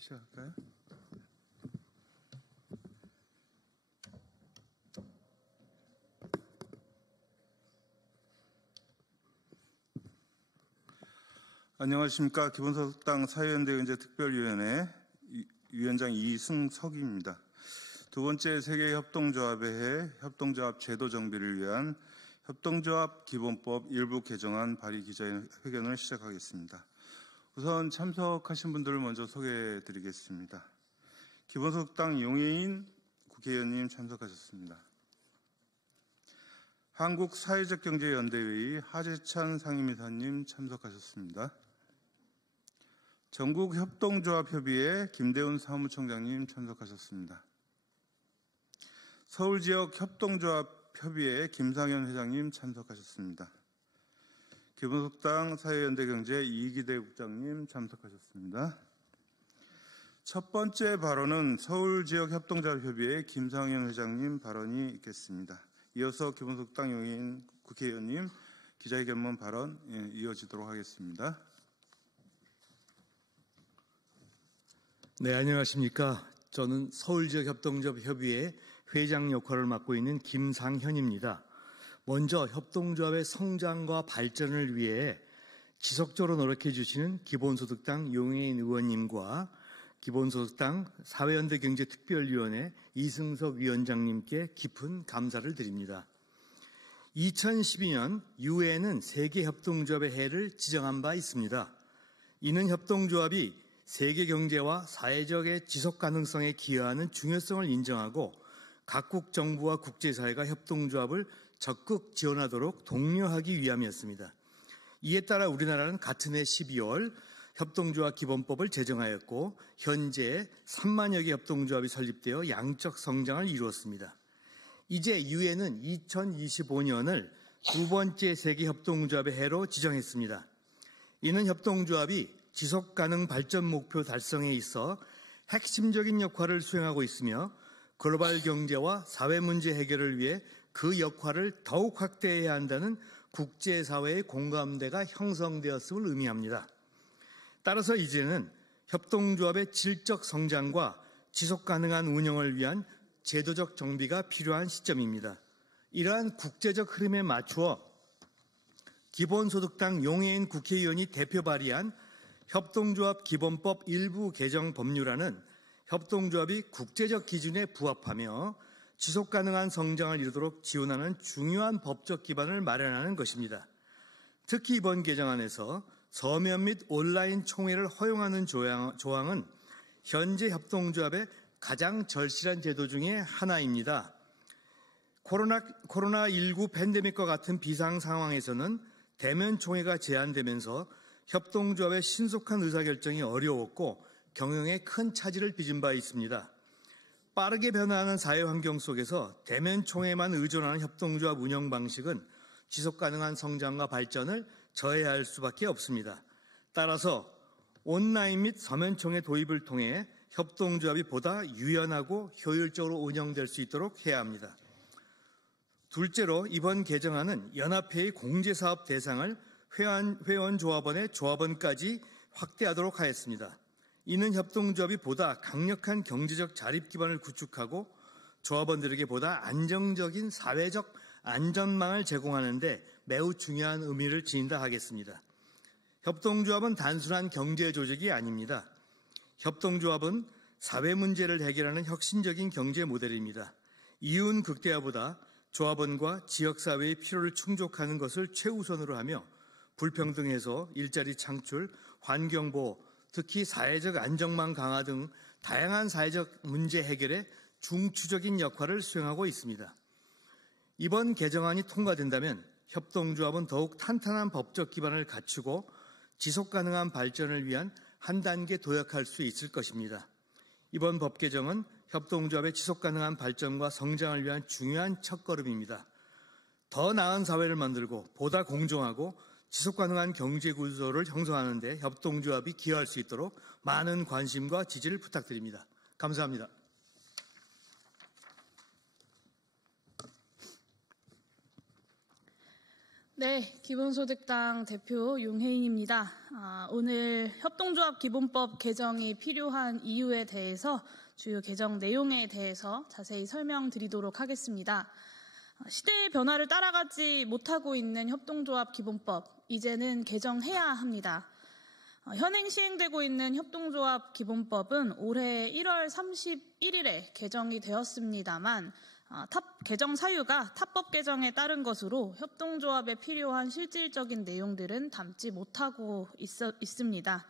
시작할까요? 안녕하십니까. 기본소득당 사회연대의제 특별위원회 위원장 이승석입니다. 두 번째 세계협동조합의 해 협동조합 제도 정비를 위한 협동조합 기본법 일부 개정안 발의 기자회견을 시작하겠습니다. 우선 참석하신 분들을 먼저 소개해 드리겠습니다. 기본소득당 용해인 국회의원님 참석하셨습니다. 한국사회적경제연대회의 하재찬 상임이사님 참석하셨습니다. 전국협동조합협의회 김대훈 사무총장님 참석하셨습니다. 서울지역협동조합협의회 김상현 회장님 참석하셨습니다. 기본소득당 사회연대경제 이기대 국장님 참석하셨습니다. 첫 번째 발언은 서울지역협동조합협의회 김상현 회장님 발언이 있겠습니다. 이어서 기본소득당 용해인 국회의원님 기자회견문 발언 이어지도록 하겠습니다. 네, 안녕하십니까. 저는 서울지역협동조합협의회 회장 역할을 맡고 있는 김상현입니다. 먼저 협동조합의 성장과 발전을 위해 지속적으로 노력해 주시는 기본소득당 용해인 의원님과 기본소득당 사회연대경제특별위원회 이승석 위원장님께 깊은 감사를 드립니다. 2012년 유엔은 세계협동조합의 해를 지정한 바 있습니다. 이는 협동조합이 세계 경제와 사회적의 지속 가능성에 기여하는 중요성을 인정하고 각국 정부와 국제사회가 협동조합을 적극 지원하도록 독려하기 위함이었습니다. 이에 따라 우리나라는 같은 해 12월 협동조합 기본법을 제정하였고 현재 3만여 개 협동조합이 설립되어 양적 성장을 이루었습니다. 이제 유엔은 2025년을 두 번째 세계협동조합의 해로 지정했습니다. 이는 협동조합이 지속가능 발전 목표 달성에 있어 핵심적인 역할을 수행하고 있으며 글로벌 경제와 사회 문제 해결을 위해 그 역할을 더욱 확대해야 한다는 국제사회의 공감대가 형성되었음을 의미합니다. 따라서 이제는 협동조합의 질적 성장과 지속가능한 운영을 위한 제도적 정비가 필요한 시점입니다. 이러한 국제적 흐름에 맞추어 기본소득당 용해인 국회의원이 대표 발의한 협동조합 기본법 일부 개정 법률안은 협동조합이 국제적 기준에 부합하며 지속가능한 성장을 이루도록 지원하는 중요한 법적 기반을 마련하는 것입니다. 특히 이번 개정안에서 서면 및 온라인 총회를 허용하는 조항은 현재 협동조합의 가장 절실한 제도 중에 하나입니다. 코로나19 팬데믹과 같은 비상 상황에서는 대면 총회가 제한되면서 협동조합의 신속한 의사결정이 어려웠고 경영에 큰 차질을 빚은 바 있습니다. 빠르게 변화하는 사회환경 속에서 대면 총회만 의존하는 협동조합 운영 방식은 지속가능한 성장과 발전을 저해할 수밖에 없습니다. 따라서 온라인 및 서면총회 도입을 통해 협동조합이 보다 유연하고 효율적으로 운영될 수 있도록 해야 합니다. 둘째로 이번 개정안은 연합회의 공제사업 대상을 회원조합원의 조합원까지 확대하도록 하였습니다. 이는 협동조합이 보다 강력한 경제적 자립 기반을 구축하고 조합원들에게 보다 안정적인 사회적 안전망을 제공하는 데 매우 중요한 의미를 지닌다 하겠습니다. 협동조합은 단순한 경제 조직이 아닙니다. 협동조합은 사회 문제를 해결하는 혁신적인 경제 모델입니다. 이윤 극대화보다 조합원과 지역사회의 필요를 충족하는 것을 최우선으로 하며 불평등 해소, 일자리 창출, 환경보호, 특히 사회적 안정망 강화 등 다양한 사회적 문제 해결에 중추적인 역할을 수행하고 있습니다. 이번 개정안이 통과된다면 협동조합은 더욱 탄탄한 법적 기반을 갖추고 지속가능한 발전을 위한 한 단계 도약할 수 있을 것입니다. 이번 법 개정은 협동조합의 지속가능한 발전과 성장을 위한 중요한 첫걸음입니다. 더 나은 사회를 만들고 보다 공정하고 지속가능한 경제구조를 형성하는 데 협동조합이 기여할 수 있도록 많은 관심과 지지를 부탁드립니다. 감사합니다. 네, 기본소득당 대표 용혜인입니다. 오늘 협동조합 기본법 개정이 필요한 이유에 대해서 주요 개정 내용에 대해서 자세히 설명드리도록 하겠습니다. 시대의 변화를 따라가지 못하고 있는 협동조합 기본법, 이제는 개정해야 합니다. 현행 시행되고 있는 협동조합 기본법은 올해 1월 31일에 개정이 되었습니다만 개정 사유가 탑법 개정에 따른 것으로 협동조합에 필요한 실질적인 내용들은 담지 못하고 있습니다.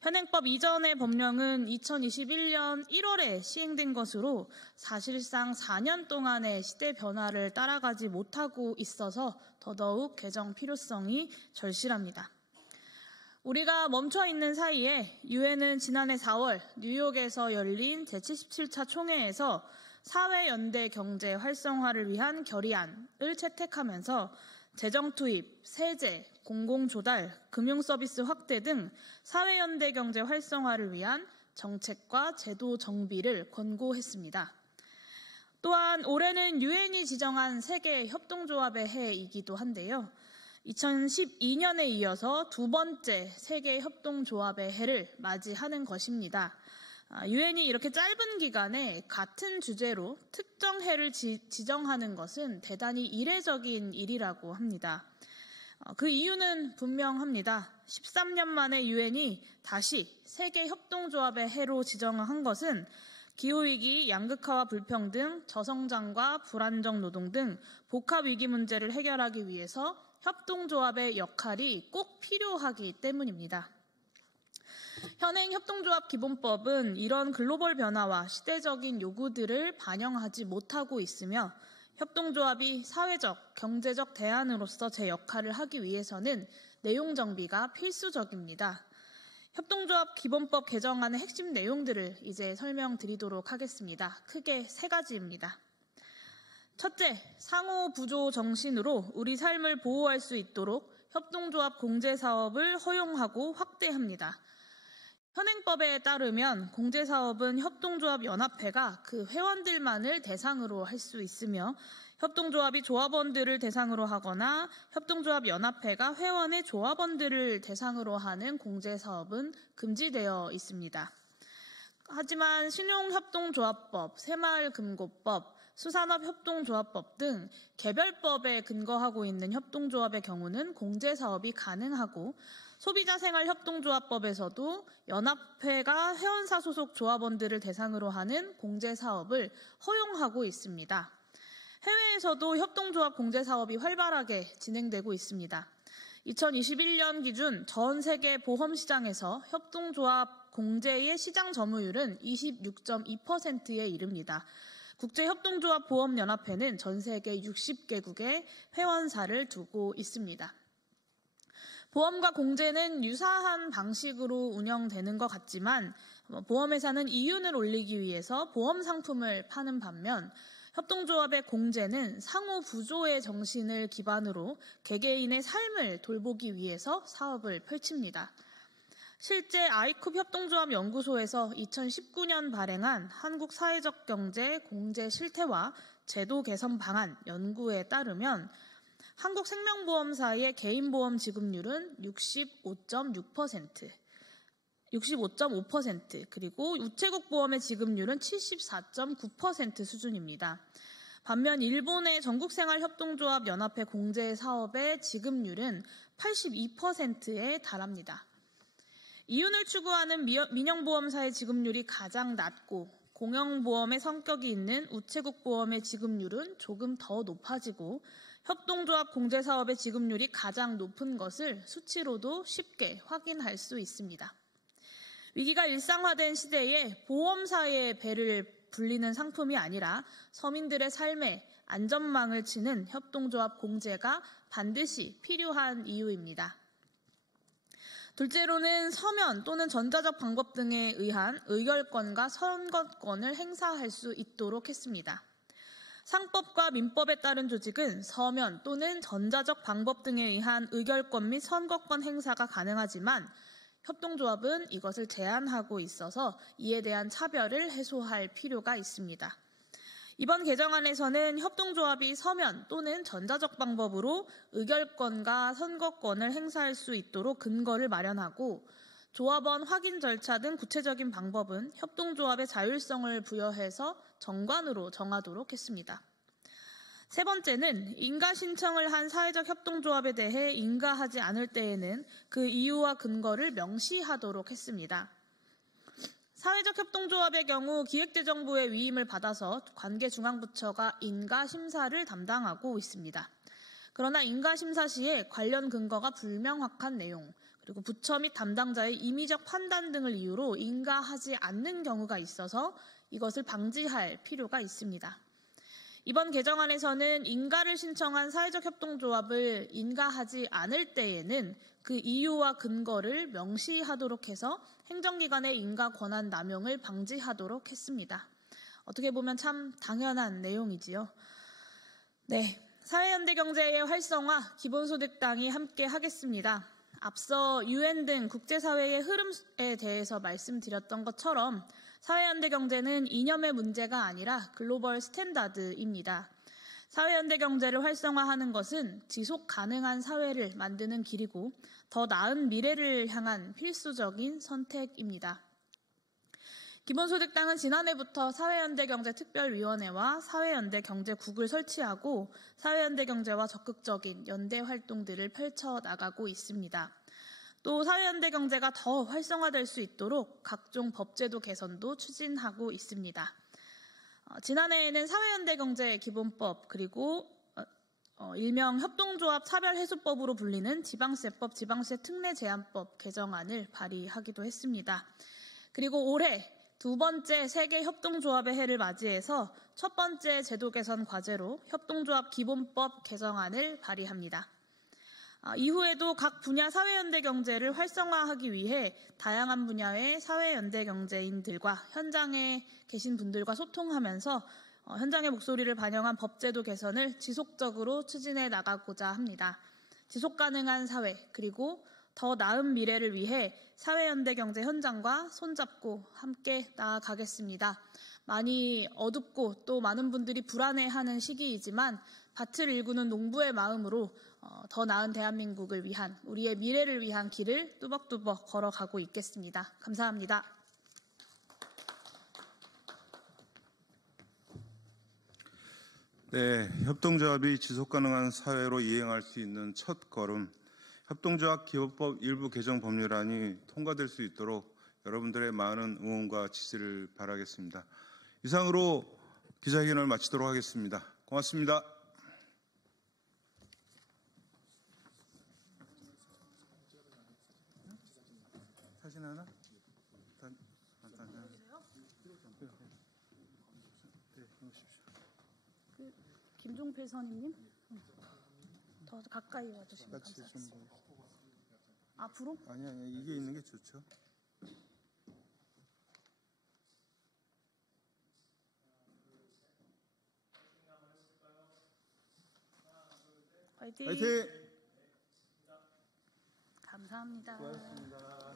현행법 이전의 법령은 2021년 1월에 시행된 것으로 사실상 4년 동안의 시대 변화를 따라가지 못하고 있어서 더더욱 개정 필요성이 절실합니다. 우리가 멈춰있는 사이에 유엔은 지난해 4월 뉴욕에서 열린 제77차 총회에서 사회연대 경제 활성화를 위한 결의안을 채택하면서 재정 투입, 세제, 공공조달, 금융서비스 확대 등 사회연대 경제 활성화를 위한 정책과 제도 정비를 권고했습니다. 또한 올해는 유엔이 지정한 세계 협동조합의 해이기도 한데요. 2012년에 이어서 두 번째 세계 협동조합의 해를 맞이하는 것입니다. 유엔이 이렇게 짧은 기간에 같은 주제로 특정 해를 지정하는 것은 대단히 이례적인 일이라고 합니다. 그 이유는 분명합니다. 13년 만에 유엔이 다시 세계 협동조합의 해로 지정한 것은 기후위기, 양극화와 불평등, 저성장과 불안정 노동 등 복합위기 문제를 해결하기 위해서 협동조합의 역할이 꼭 필요하기 때문입니다. 현행 협동조합 기본법은 이런 글로벌 변화와 시대적인 요구들을 반영하지 못하고 있으며 협동조합이 사회적, 경제적 대안으로서 제 역할을 하기 위해서는 내용 정비가 필수적입니다. 협동조합 기본법 개정안의 핵심 내용들을 이제 설명드리도록 하겠습니다. 크게 세 가지입니다. 첫째, 상호 부조 정신으로 우리 삶을 보호할 수 있도록 협동조합 공제사업을 허용하고 확대합니다. 현행법에 따르면 공제사업은 협동조합 연합회가 그 회원들만을 대상으로 할 수 있으며 협동조합이 조합원들을 대상으로 하거나 협동조합 연합회가 회원의 조합원들을 대상으로 하는 공제사업은 금지되어 있습니다. 하지만 신용협동조합법, 새마을금고법, 수산업협동조합법 등 개별법에 근거하고 있는 협동조합의 경우는 공제사업이 가능하고 소비자생활협동조합법에서도 연합회가 회원사 소속 조합원들을 대상으로 하는 공제사업을 허용하고 있습니다. 해외에서도 협동조합 공제사업이 활발하게 진행되고 있습니다. 2021년 기준 전 세계 보험시장에서 협동조합 공제의 시장 점유율은 26.2%에 이릅니다. 국제협동조합 보험연합회는 전 세계 60개국에 회원사를 두고 있습니다. 보험과 공제는 유사한 방식으로 운영되는 것 같지만 보험회사는 이윤을 올리기 위해서 보험 상품을 파는 반면 협동조합의 공제는 상호 부조의 정신을 기반으로 개개인의 삶을 돌보기 위해서 사업을 펼칩니다. 실제 아이쿱 협동조합 연구소에서 2019년 발행한 한국 사회적 경제 공제 실태와 제도 개선 방안 연구에 따르면 한국 생명보험사의 개인보험 지급률은 65.5%, 그리고 우체국 보험의 지급률은 74.9% 수준입니다. 반면 일본의 전국생활협동조합 연합회 공제 사업의 지급률은 82%에 달합니다. 이윤을 추구하는 민영보험사의 지급률이 가장 낮고 공영보험의 성격이 있는 우체국 보험의 지급률은 조금 더 높아지고 협동조합 공제사업의 지급률이 가장 높은 것을 수치로도 쉽게 확인할 수 있습니다. 위기가 일상화된 시대에 보험사의 배를 불리는 상품이 아니라 서민들의 삶에 안전망을 치는 협동조합 공제가 반드시 필요한 이유입니다. 둘째로는 서면 또는 전자적 방법 등에 의한 의결권과 선거권을 행사할 수 있도록 했습니다. 상법과 민법에 따른 조직은 서면 또는 전자적 방법 등에 의한 의결권 및 선거권 행사가 가능하지만 협동조합은 이것을 제한하고 있어서 이에 대한 차별을 해소할 필요가 있습니다. 이번 개정안에서는 협동조합이 서면 또는 전자적 방법으로 의결권과 선거권을 행사할 수 있도록 근거를 마련하고 조합원 확인 절차 등 구체적인 방법은 협동조합의 자율성을 부여해서 정관으로 정하도록 했습니다. 세 번째는 인가 신청을 한 사회적 협동조합에 대해 인가하지 않을 때에는 그 이유와 근거를 명시하도록 했습니다. 사회적 협동조합의 경우 기획재정부의 위임을 받아서 관계 중앙부처가 인가 심사를 담당하고 있습니다. 그러나 인가 심사 시에 관련 근거가 불명확한 내용, 그리고 부처 및 담당자의 임의적 판단 등을 이유로 인가하지 않는 경우가 있어서 이것을 방지할 필요가 있습니다. 이번 개정안에서는 인가를 신청한 사회적 협동조합을 인가하지 않을 때에는 그 이유와 근거를 명시하도록 해서 행정기관의 인가 권한 남용을 방지하도록 했습니다. 어떻게 보면 참 당연한 내용이지요. 네, 사회연대경제의 활성화, 기본소득당이 함께 하겠습니다. 앞서 UN 등 국제사회의 흐름에 대해서 말씀드렸던 것처럼 사회연대경제는 이념의 문제가 아니라 글로벌 스탠다드입니다. 사회연대경제를 활성화하는 것은 지속 가능한 사회를 만드는 길이고 더 나은 미래를 향한 필수적인 선택입니다. 기본소득당은 지난해부터 사회연대경제특별위원회와 사회연대경제국을 설치하고 사회연대경제와 적극적인 연대 활동들을 펼쳐나가고 있습니다. 또 사회연대경제가 더 활성화될 수 있도록 각종 법제도 개선도 추진하고 있습니다. 지난해에는 사회연대경제기본법 그리고 일명 협동조합 차별해소법으로 불리는 지방세법, 지방세 특례제한법 개정안을 발의하기도 했습니다. 그리고 올해 두 번째 세계 협동조합의 해를 맞이해서 첫 번째 제도 개선 과제로 협동조합 기본법 개정안을 발의합니다. 이후에도 각 분야 사회연대경제를 활성화하기 위해 다양한 분야의 사회연대경제인들과 현장에 계신 분들과 소통하면서 현장의 목소리를 반영한 법제도 개선을 지속적으로 추진해 나가고자 합니다. 지속가능한 사회 그리고 더 나은 미래를 위해 사회연대경제 현장과 손잡고 함께 나아가겠습니다. 많이 어둡고 또 많은 분들이 불안해하는 시기이지만 밭을 일구는 농부의 마음으로 더 나은 대한민국을 위한 우리의 미래를 위한 길을 뚜벅뚜벅 걸어가고 있겠습니다. 감사합니다. 네, 협동조합이 지속가능한 사회로 이행할 수 있는 첫 걸음, 협동조합 기본법 일부 개정 법률안이 통과될 수 있도록 여러분들의 많은 응원과 지지를 바라겠습니다. 이상으로 기자회견을 마치도록 하겠습니다. 고맙습니다. 사진 하나? 김종필 선임님, 더 가까이 와주시면 감사하겠습니다. 앞으로? 아니, 이게 있는 게 좋죠. 화이팅! 화이팅! 감사합니다. 고맙습니다.